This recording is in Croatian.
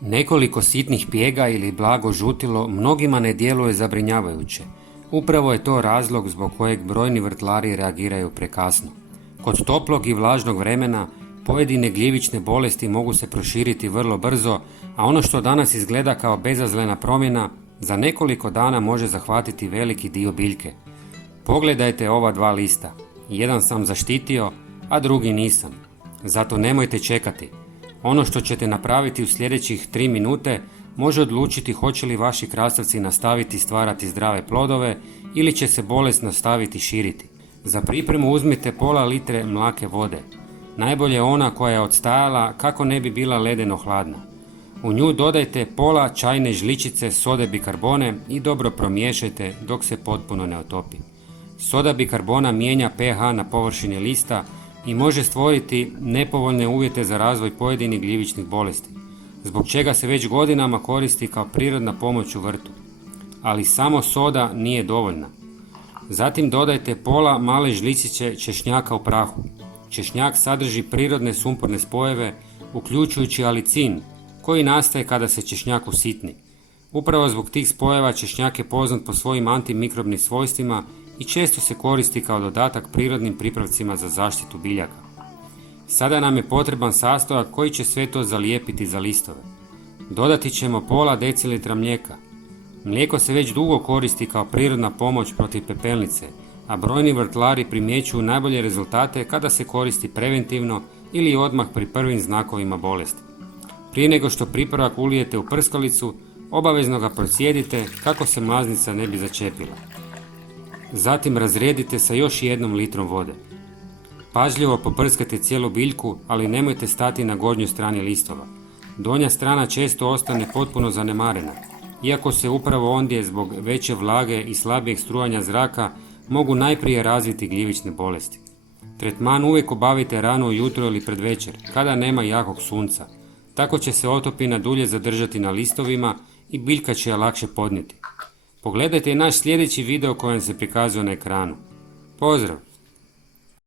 Nekoliko sitnih pjega ili blago žutilo mnogima ne djeluje zabrinjavajuće. Upravo je to razlog zbog kojeg brojni vrtlari reagiraju prekasno. Kod toplog i vlažnog vremena pojedine gljivične bolesti mogu se proširiti vrlo brzo, a ono što danas izgleda kao bezazlena promjena, za nekoliko dana može zahvatiti veliki dio biljke. Pogledajte ova dva lista. Jedan sam zaštitio, a drugi nisam. Zato nemojte čekati. Ono što ćete napraviti u sljedećih 3 minute može odlučiti hoće li vaši krastavci nastaviti stvarati zdrave plodove ili će se bolest nastaviti širiti. Za pripremu uzmite pola litre mlake vode. Najbolje ona koja je odstajala kako ne bi bila ledeno hladna. U nju dodajte pola čajne žličice sode bikarbone i dobro promiješajte dok se potpuno ne otopi. Soda bikarbona mijenja pH na površini lista i može stvoriti nepovoljne uvjete za razvoj pojedinih gljivičnih bolesti, zbog čega se već godinama koristi kao prirodna pomoć u vrtu. Ali samo soda nije dovoljna. Zatim dodajte pola male žličice češnjaka u prahu. Češnjak sadrži prirodne sumporne spojeve, uključujući alicin, koji nastaje kada se češnjak usitni. Upravo zbog tih spojeva češnjak je poznat po svojim antimikrobnim svojstvima i često se koristi kao dodatak prirodnim pripravcima za zaštitu biljaka. Sada nam je potreban sastojak koji će sve to zalijepiti za listove. Dodati ćemo pola decilitra mlijeka. Mlijeko se već dugo koristi kao prirodna pomoć protiv pepelnice, a brojni vrtlari primjećuju najbolje rezultate kada se koristi preventivno ili odmah pri prvim znakovima bolesti. Prije nego što pripravak ulijete u prskalicu, obavezno ga procijedite kako se mlaznica ne bi začepila. Zatim razrijedite sa još 1 litrom vode. Pažljivo poprskajte cijelu biljku, ali nemojte stati na gornjoj strani listova. Donja strana često ostane potpuno zanemarena, iako se upravo ondje zbog veće vlage i slabijeg strujanja zraka mogu najprije razviti gljivične bolesti. Tretman uvijek obavite rano ujutro ili predvečer, kada nema jakog sunca. Tako će se otopina dulje zadržati na listovima i biljka će je lakše podnijeti. Pogledajte i naš sljedeći video kojem se prikazuje na ekranu. Pozdrav!